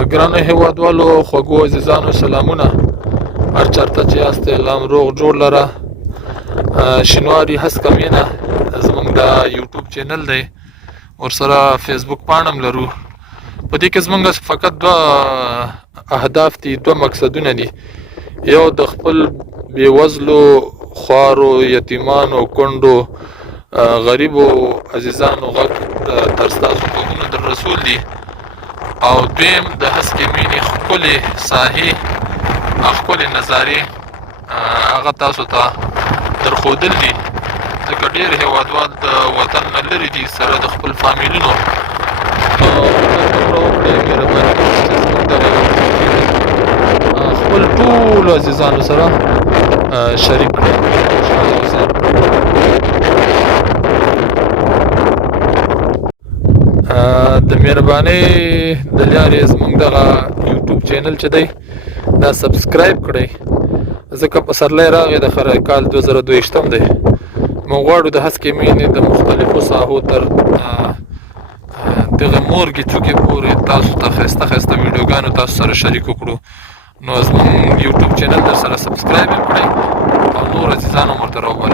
ګرانو هیوادوالو خوږو عزیزانو سلامونه هر چېرته چې یاست لام روغ جوړ لره شینواري هسکه مینه زموږ د یوټیوب چینل دی ورسره فیسبوک پاڼه هم لرو په دې کې زموږ فقط دوه اهداف دي دوه مقصدونه دي یو د خپل بېوزلو خوارو یتیمانو کونډو غریبو عزیزانو غږ تر ستاسو غوږونو در رسول دي او دویم د هسکې مینې ښکلې ساحې ښکلې نظارې هغه تاسو ته درښودل دي ځکه ډېر هېوادوال د وطن نه لرې دي سره د خپل فامیلونو خپل ټولو عزیزانو سره شریک کړئ د مهربانۍ د لارې زموږ دغه یوټیوب چینل چې دی دا سبسکرایب کړئ ځکه پسرلی راغی د کال 2022 دی موږ غواړو د هسکې مینې د مختلفو ساحو تر دغه مورګې څوکې پورې تاسو ته ښایسته ښایسته ویډیوګانو تاسو سره شریک وکړو نو زموږ یوټیوب چینل در سره سبسکرایب کړئ او نور عزیزان هم ورته راوبلئ